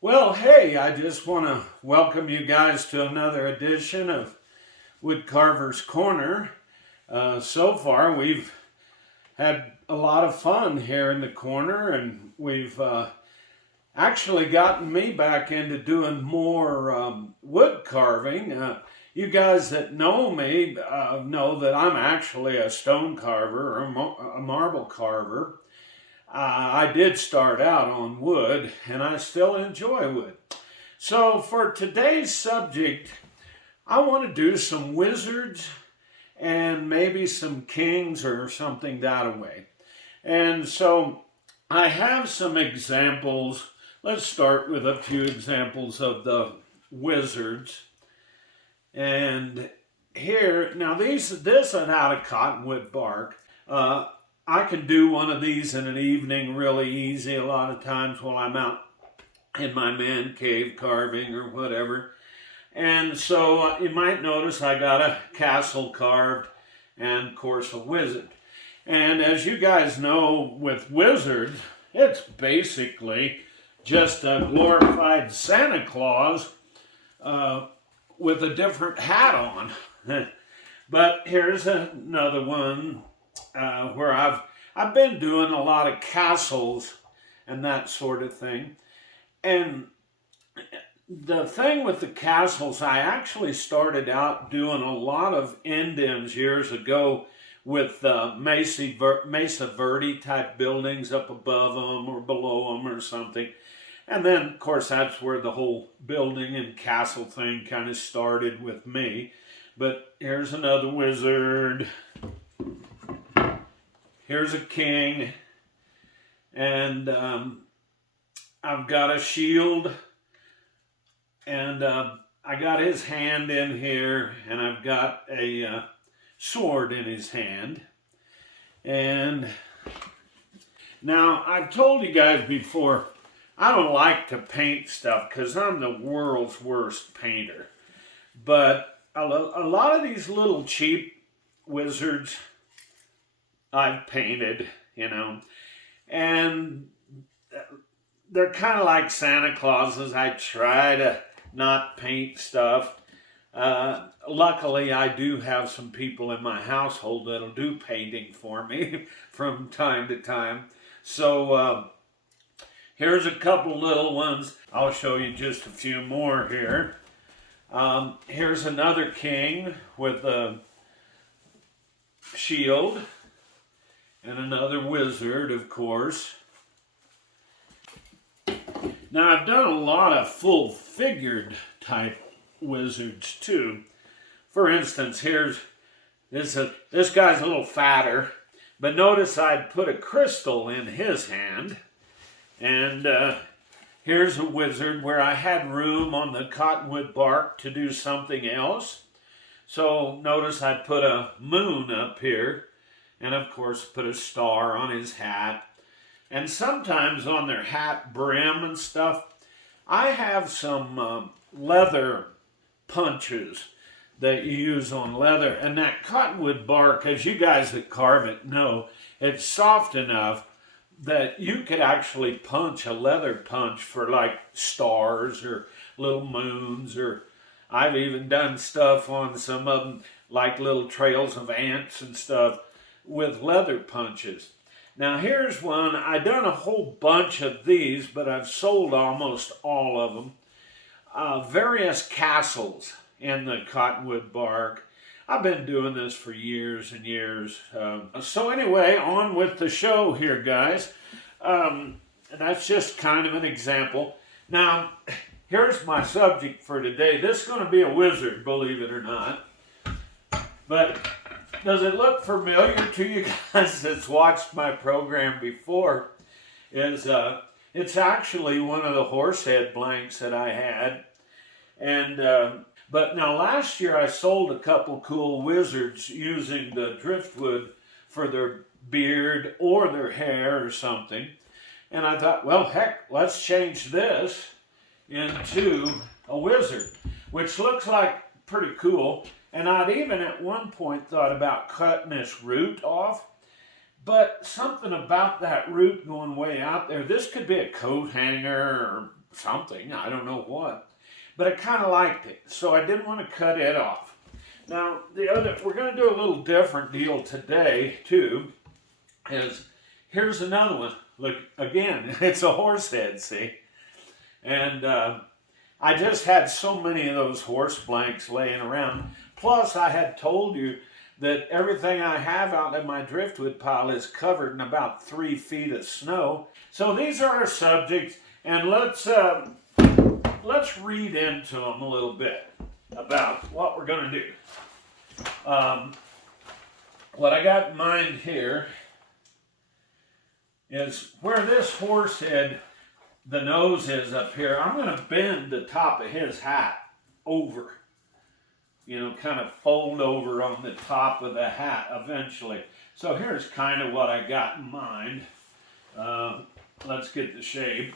Well, hey, I just want to welcome you guys to another edition of Woodcarver's Corner. So far, we've had a lot of fun here in the corner, and we've actually gotten me back into doing more wood carving. You guys that know me know that I'm actually a stone carver or a marble carver. I did start out on wood, and I still enjoy wood. So for today's subject, I want to do some wizards and maybe some kings or something that way. And so I have some examples. Let's start with a few examples of the wizards. And here, now this is out of cottonwood bark. I can do one of these in an evening really easy a lot of times while I'm out in my man cave carving or whatever. And so you might notice I got a castle carved and of course a wizard. And as you guys know with wizards, it's basically just a glorified Santa Claus with a different hat on. But here's another one where I've been doing a lot of castles and that sort of thing. And the thing with the castles, I actually started out doing a lot of indents years ago with Mesa Verde type buildings up above them or below them or something. And then, of course, that's where the whole building and castle thing kind of started with me. But here's another wizard. Here's a king. And I've got a shield. And I got his hand in here. And I've got a sword in his hand. And now, I've told you guys before, I don't like to paint stuff because I'm the world's worst painter. But a lot of these little cheap wizards I've painted, and they're kind of like Santa Clauses. I try to not paint stuff. Luckily, I do have some people in my household that'll do painting for me from time to time. So, here's a couple little ones. I'll show you just a few more here. Here's another king with a shield. And another wizard, of course. Now, I've done a lot of full-figured type wizards, too. For instance, here's this guy's a little fatter. But notice I'd put a crystal in his hand. And here's a wizard where I had room on the cottonwood bark to do something else. So notice I put a moon up here. And of course put a star on his hat. And sometimes on their hat brim and stuff, I have some leather punches that you use on leather. And that cottonwood bark, as you guys that carve it know, it's soft enough that you could actually punch a leather punch for like stars or little moons, or I've even done stuff on some of them like little trails of ants and stuff with leather punches. Now here's one. I've done a whole bunch of these, but I've sold almost all of them. Various castles in the cottonwood bark. I've been doing this for years and years. So anyway, on with the show here, guys. That's just kind of an example. Now, here's my subject for today. This is going to be a wizard, believe it or not. But does it look familiar to you guys that's watched my program before? It's actually one of the horsehead blanks that I had. And but now last year I sold a couple cool wizards using the driftwood for their beard or their hair or something. And I thought, well, heck, let's change this into a wizard, which looks like pretty cool. And I'd even at one point thought about cutting this root off. But something about that root going way out there, this could be a coat hanger or something, I don't know what. But I kind of liked it, so I didn't want to cut it off. Now, we're going to do a little different deal today, too, here's another one. Look, again, it's a horse head, see? And I just had so many of those horse blanks laying around. Plus, I had told you that everything I have out in my driftwood pile is covered in about 3 feet of snow. So these are our subjects, and let's read into them a little bit about what we're going to do. What I got in mind here is where this horse head, the nose is up here, I'm going to bend the top of his hat over. You know, kind of fold over on the top of the hat eventually. So here's kind of what I got in mind. Let's get the shape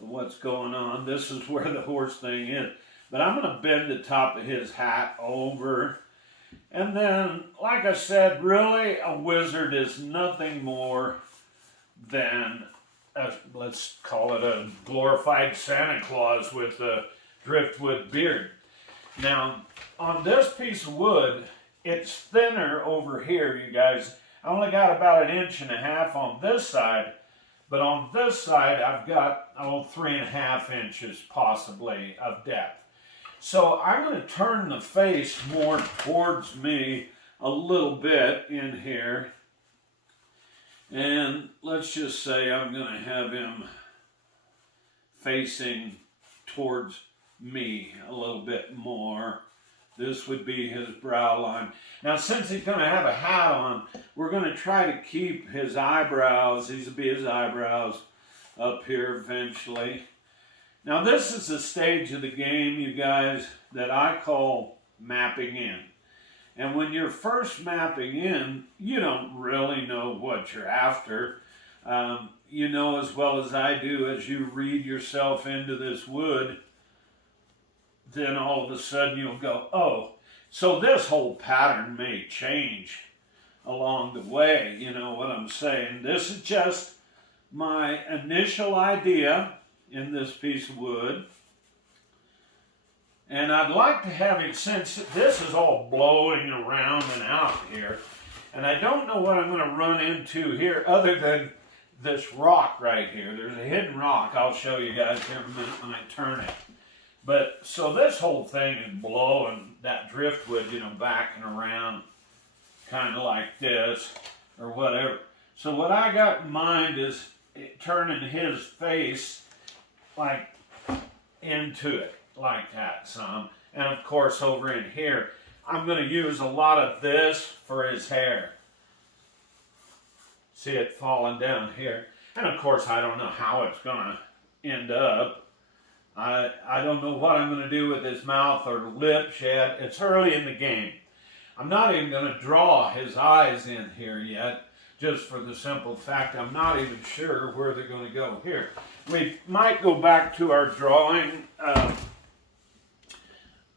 of what's going on. This is where the horse thing is. But I'm going to bend the top of his hat over. And then, like I said, really a wizard is nothing more than, let's call it a glorified Santa Claus with a driftwood beard. Now, on this piece of wood, it's thinner over here, you guys. I only got about 1.5 inches on this side, but on this side, I've got, 3.5 inches possibly of depth. So I'm going to turn the face more towards me a little bit in here. And let's just say I'm going to have him facing towards me a little bit more. This would be his brow line. Now, since he's going to have a hat on, we're going to try to keep his eyebrows, these will be his eyebrows up here eventually. Now, this is the stage of the game, you guys, that I call mapping in. And when you're first mapping in, you don't really know what you're after. You know as well as I do, as you read yourself into this wood, then all of a sudden you'll go, oh, so this whole pattern may change along the way, you know what I'm saying. This is just my initial idea in this piece of wood. And I'd like to have it, since this is all blowing around and out here, and I don't know what I'm going to run into here other than this rock right here. There's a hidden rock I'll show you guys here in a minute when I turn it. But, so this whole thing is blowing that driftwood, you know, backing around kind of like this or whatever. So what I got in mind is turning his face like into it like that some. And of course over in here, I'm going to use a lot of this for his hair. See it falling down here. And of course I don't know how it's going to end up. I don't know what I'm going to do with his mouth or lips yet. It's early in the game. I'm not even going to draw his eyes in here yet, just for the simple fact I'm not even sure where they're going to go here. We might go back to our drawing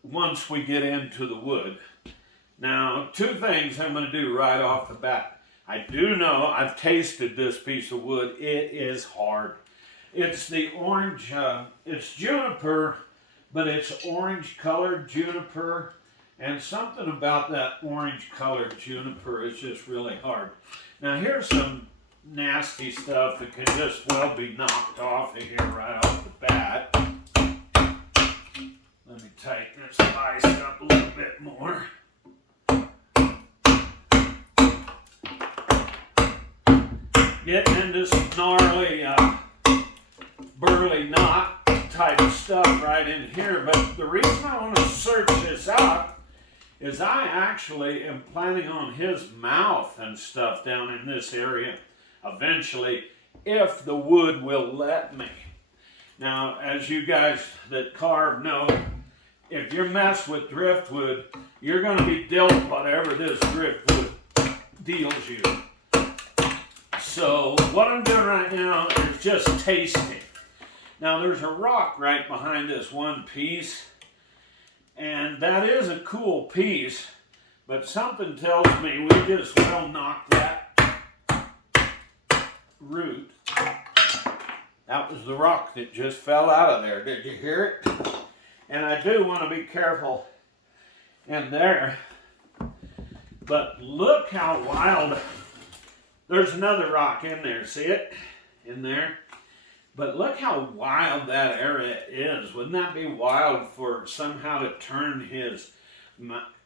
once we get into the wood. Now, 2 things I'm going to do right off the bat. I do know, I've tasted this piece of wood. It is hard. It's the orange, it's juniper, but it's orange colored juniper. And something about that orange colored juniper is just really hard. Now here's some nasty stuff that can just well be knocked off of here right off the bat. Let me tighten this spice up a little bit more. Getting into some gnarly, burly knot type of stuff right in here. But the reason I want to search this out is I actually am planning on his mouth and stuff down in this area eventually, if the wood will let me. Now, as you guys that carve know, if you're messed with driftwood, you're going to be dealt whatever this driftwood deals you. So what I'm doing right now is just tasting. Now there's a rock right behind this one piece, and that is a cool piece, but something tells me we just well knock that root That was the rock that just fell out of there. Did you hear it? And I do want to be careful in there. But look how wild. There's another rock in there. See it? In there. But look how wild that area is. Wouldn't that be wild for somehow to turn his,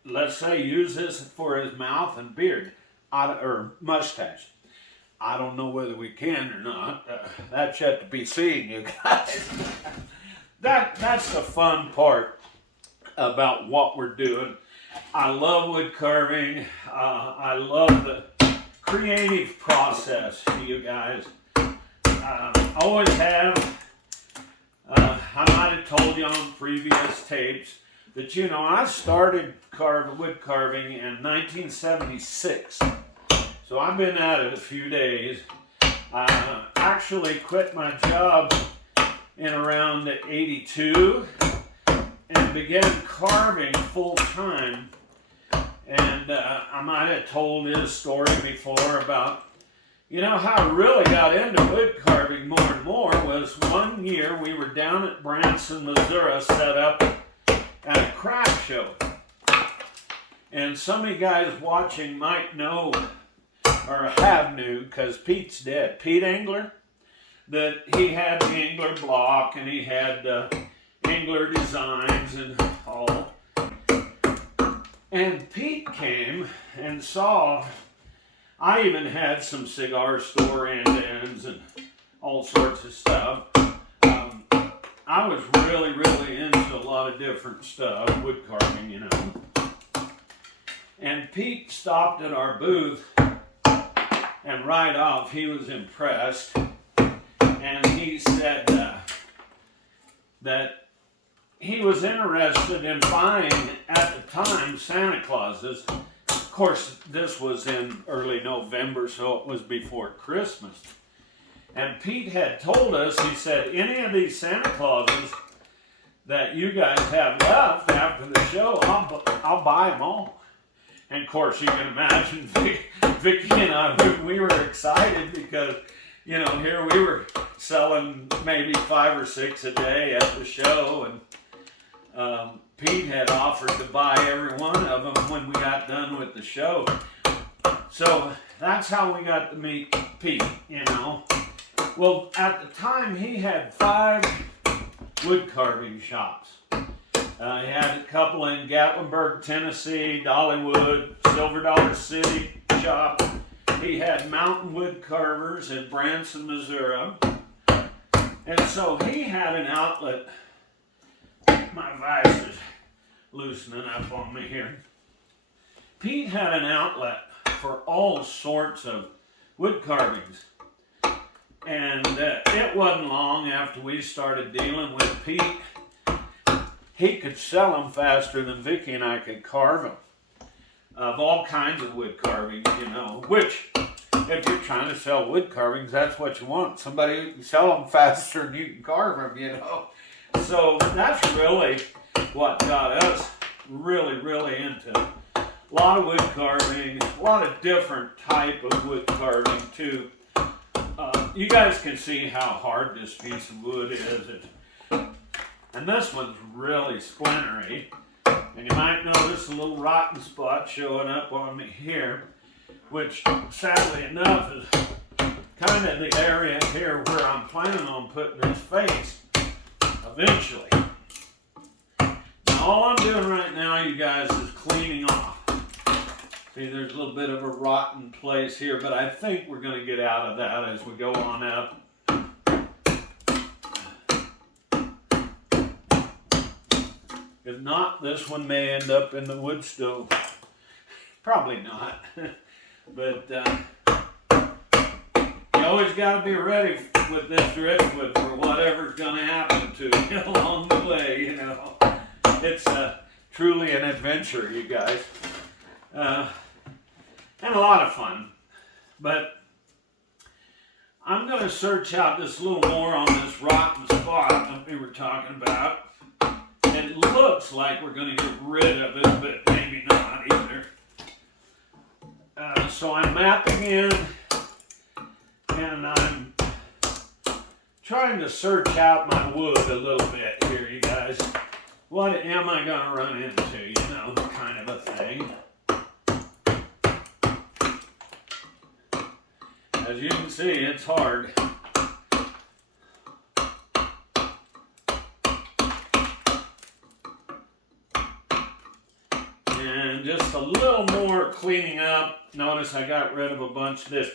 let's say, use this for his mouth and beard, or mustache. I don't know whether we can or not. That's yet to be seen, you guys. That's the fun part about what we're doing. I love wood carving. I love the creative process, you guys. Always have. I might have told you on previous tapes that, you know, I started wood carving in 1976. So I've been at it a few days. I actually quit my job in around 82 and began carving full time. And I might have told this story before about, you know, how I really got into wood carving more and more was one year we were down at Branson, Missouri, set up at a craft show. And some of you guys watching might know, or have knew, because Pete's dead. Pete Engler, that he had the Engler block and he had Engler designs and all. And Pete came and saw, I even had some cigar store end-ends and all sorts of stuff. I was really, really into a lot of different stuff, wood carving, you know. And Pete stopped at our booth, and right off he was impressed. And he said that he was interested in buying, at the time, Santa Clauses. Of course, this was in early November, so it was before Christmas. And Pete had told us, he said, any of these Santa Clauses that you guys have left after the show, I'll buy them all. And of course, you can imagine Vicky and I, we were excited because, you know, here we were selling maybe 5 or 6 a day at the show, and Pete had offered to buy every one of them when we got done with the show. So that's how we got to meet Pete, you know. Well, at the time, he had 5 wood carving shops. He had a couple in Gatlinburg, Tennessee, Dollywood, Silver Dollar City shop. He had Mountain Woodcarvers in Branson, Missouri. And so he had an outlet. My vice is loosening up on me here. Pete had an outlet for all sorts of wood carvings. And it wasn't long after we started dealing with Pete. He could sell them faster than Vicky and I could carve them. Of all kinds of wood carvings, you know, which, if you're trying to sell wood carvings, that's what you want. Somebody who can sell them faster than you can carve them, you know. So that's really what got us really, really into a lot of wood carving, a lot of different type of wood carving too. You guys can see how hard this piece of wood is. And this one's really splintery. And you might notice a little rotten spot showing up on me here, which sadly enough is kind of the area here where I'm planning on putting his face eventually. Now all I'm doing right now, you guys, is cleaning off. See, there's a little bit of a rotten place here, but I think we're going to get out of that as we go on up. If not, this one may end up in the wood stove. Probably not. But you always got to be ready with this driftwood for whatever's going to happen to you along the way, you know. It's truly an adventure, you guys. And a lot of fun. But I'm going to search out this little more on this rotten spot that we were talking about. It looks like we're going to get rid of it, but maybe not either. So I'm mapping in, and I'm trying to search out my wood a little bit here, you guys. What am I going to run into, you know, kind of a thing. As you can see, it's hard. And just a little more cleaning up. Notice I got rid of a bunch of this.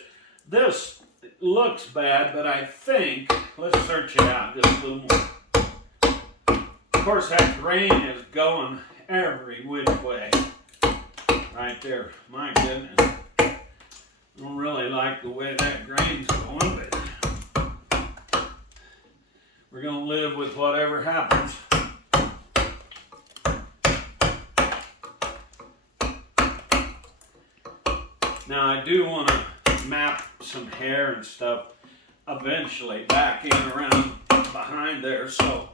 This looks bad, but I think, let's search it out just a little more. Of course, that grain is going every which way. Right there. My goodness. I don't really like the way that grain's going, but we're going to live with whatever happens. Now I do want to map some hair and stuff eventually back in around behind there, so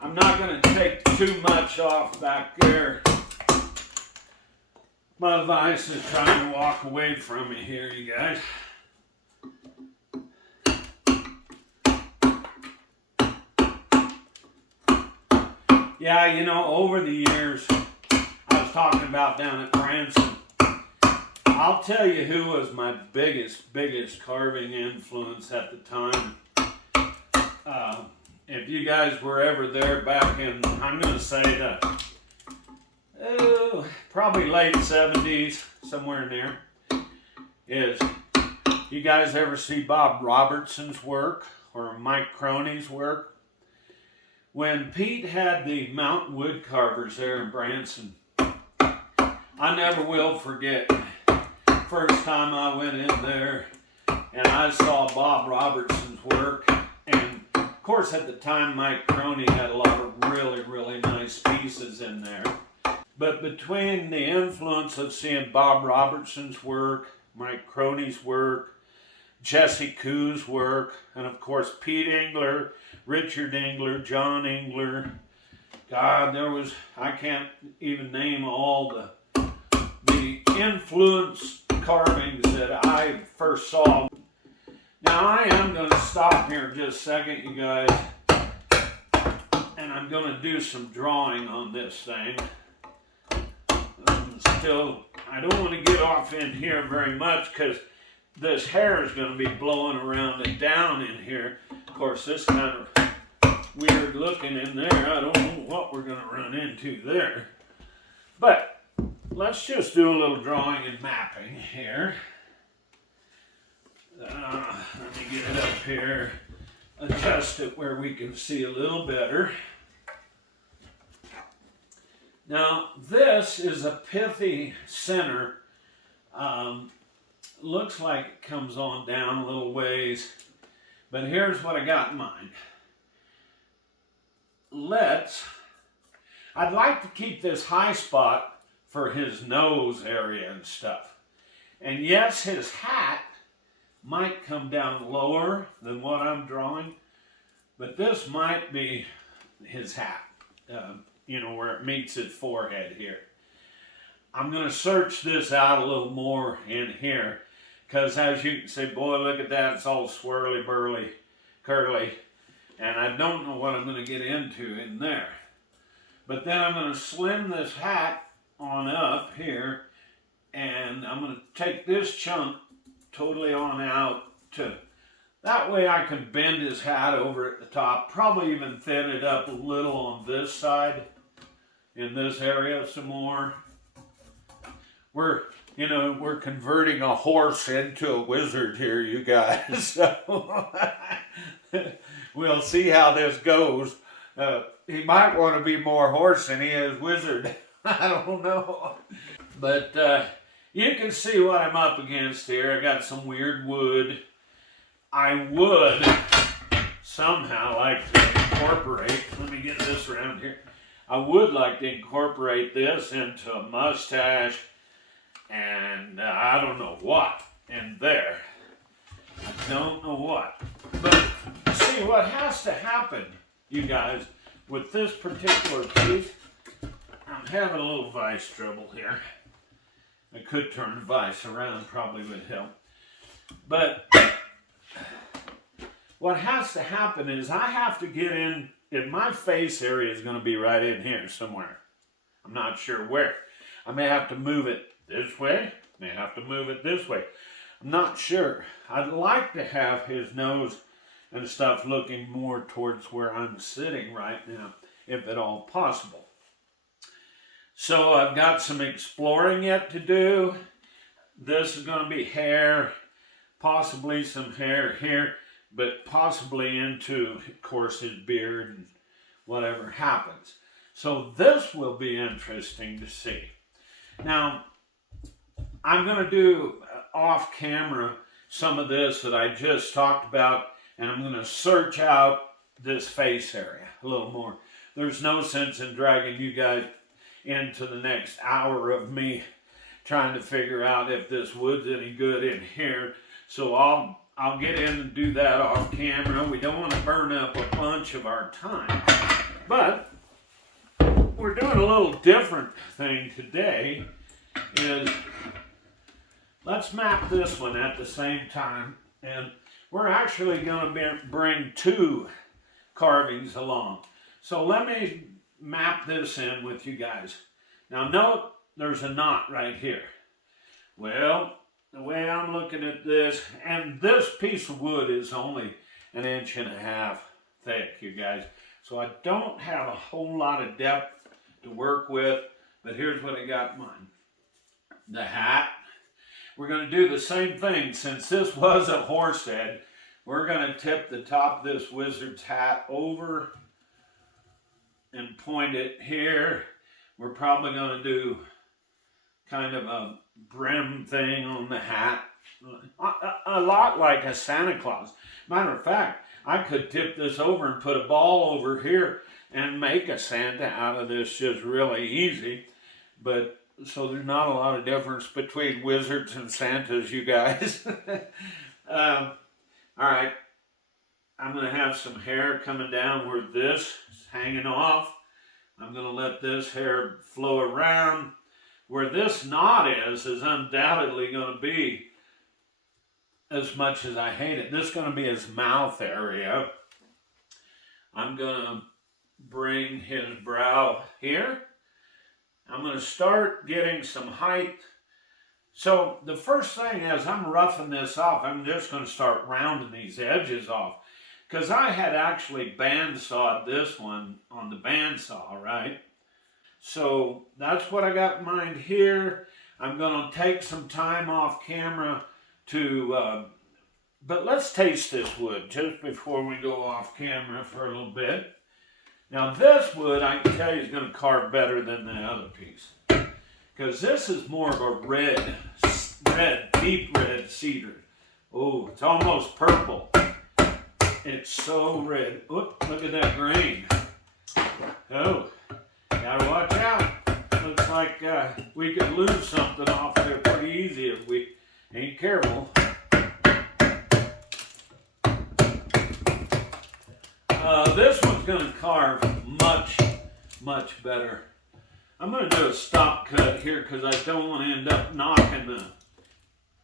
I'm not going to take too much off back there. My vice is trying to walk away from me here, you guys. Yeah, you know, over the years, I was talking about down at Branson, I'll tell you who was my biggest carving influence at the time. If you guys were ever there back in, I'm going to say probably late 70s, somewhere in there, is you guys ever see Bob Robertson's work or Mike Croney's work? When Pete had the Mountain Woodcarvers there in Branson, I never will forget. First time I went in there and I saw Bob Robertson's work, and of course at the time Mike Croney had a lot of really nice pieces in there. But between the influence of seeing Bob Robertson's work, Mike Croney's work, Jesse Koo's work, and of course Pete Engler, Richard Engler, John Engler, God, there was, I can't even name all the influence carvings that I first saw. Now I am going to stop here just a second, you guys, and I'm going to do some drawing on this thing. I don't want to get off in here very much because this hair is going to be blowing around and down in here. Of course, this kind of weird looking in there. I don't know what we're going to run into there. But let's just do a little drawing and mapping here. Let me get it up here, adjust it where we can see a little better. Now, this is a pithy center. Looks like it comes on down a little ways, but here's what I got in mind. I'd like to keep this high spot for his nose area and stuff. And yes, his hat might come down lower than what I'm drawing, but this might be his hat, you know, where it meets his forehead here. I'm going to search this out a little more in here, because as you can see, boy, look at that, it's all swirly, burly, curly, and I don't know what I'm going to get into in there. But then I'm going to slim this hat on up here, and I'm going to take this chunk totally on out to, that way I can bend his hat over at the top, probably even thin it up a little on this side, in this area some more. We're converting a horse into a wizard here, you guys. So we'll see how this goes. He might want to be more horse than he is wizard. I don't know. But you can see what I'm up against here. I got some weird wood. I would somehow like to incorporate, let me get this around here. I would like to incorporate this into a mustache and I don't know what in there. I don't know what. But see, what has to happen, you guys, with this particular piece, I'm having a little vise trouble here. I could turn the vise around, probably would help. But what has to happen is I have to get in, if my face area is going to be right in here somewhere. I'm not sure where. I may have to move it this way, may have to move it this way. I'm not sure. I'd like to have his nose and stuff looking more towards where I'm sitting right now, if at all possible. So I've got some exploring yet to do. This is going to be hair, possibly some hair here, but possibly into, of course, his beard and whatever happens. So this will be interesting to see. Now, I'm going to do off camera some of this that I just talked about, and I'm going to search out this face area a little more. There's no sense in dragging you guys into the next hour of me trying to figure out if this wood's any good in here. So I'll get in and do that off camera. We don't want to burn up a bunch of our time. But we're doing a little different thing today. Is let's map this one at the same time, and we're actually going to bring two carvings along. So let me map this in with you guys. Now note there's a knot right here. Well, the way I'm looking at this, and this piece of wood is only 1.5 inches thick, you guys. So I don't have a whole lot of depth to work with, but here's what I got in mind. The hat. We're going to do the same thing. Since this was a horse head, we're going to tip the top of this wizard's hat over and point it here. We're probably going to do kind of a brim thing on the hat. A lot like a Santa Claus. Matter of fact, I could tip this over and put a ball over here and make a Santa out of this just really easy. But so there's not a lot of difference between wizards and Santas, you guys. All right. I'm going to have some hair coming down where this is hanging off. I'm going to let this hair flow around. Where this knot is undoubtedly going to be, as much as I hate it, this is going to be his mouth area. I'm going to bring his brow here. I'm going to start getting some height. So the first thing as I'm roughing this off, I'm just going to start rounding these edges off. Because I had actually bandsawed this one on the bandsaw, right? So that's what I got in mind here. I'm going to take some time off camera to, but let's taste this wood just before we go off camera for a little bit. Now this wood, I can tell you, is going to carve better than the other piece. Because this is more of a red, deep red cedar. Oh, it's almost purple. It's so red. Oop, look at that grain. Oh, gotta watch out. Looks like we could lose something off there pretty easy if we ain't careful. This one's going to carve much, much better. I'm going to do a stop cut here because I don't want to end up knocking the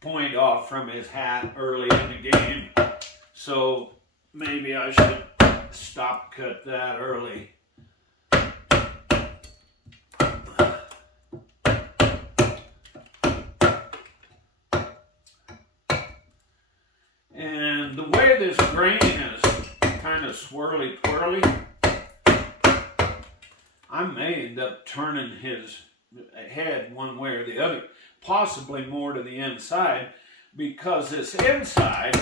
point off from his hat early in the game. So maybe I should stop cut that early. And the way this grain is kind of swirly twirly, I may end up turning his head one way or the other, possibly more to the inside, because this inside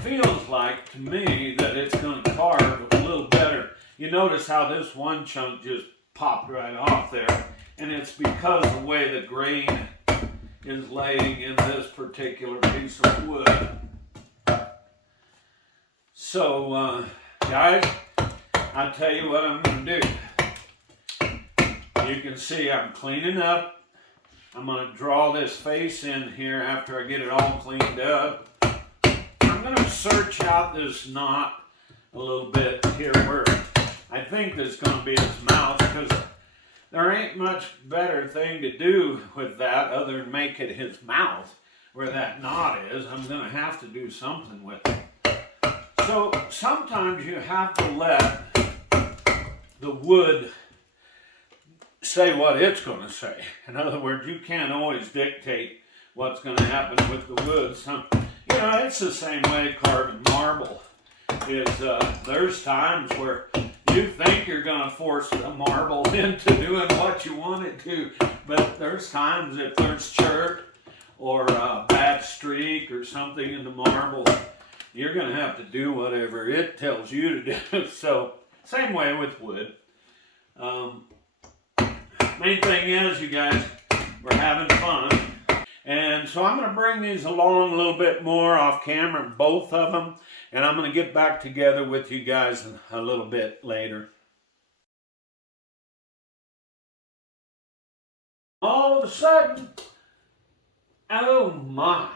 feels like to me that it's going to carve a little better. You notice how this one chunk just popped right off there, and it's because of the way the grain is laying in this particular piece of wood. So, guys, I'll tell you what I'm going to do. You can see I'm cleaning up. I'm going to draw this face in here after I get it all cleaned up. I'm going to search out this knot a little bit here where I think there's going to be his mouth, because there ain't much better thing to do with that other than make it his mouth where that knot is. I'm going to have to do something with it. So sometimes you have to let the wood say what it's going to say. In other words, you can't always dictate what's going to happen with the wood. You know, it's the same way carving marble. There's times where you think you're going to force the marble into doing what you want it to, but there's times if there's chert or a bad streak or something in the marble, you're going to have to do whatever it tells you to do. So, same way with wood. Main thing is, you guys, we're having fun. And so I'm going to bring these along a little bit more off camera, both of them. And I'm going to get back together with you guys a little bit later. All of a sudden, oh my.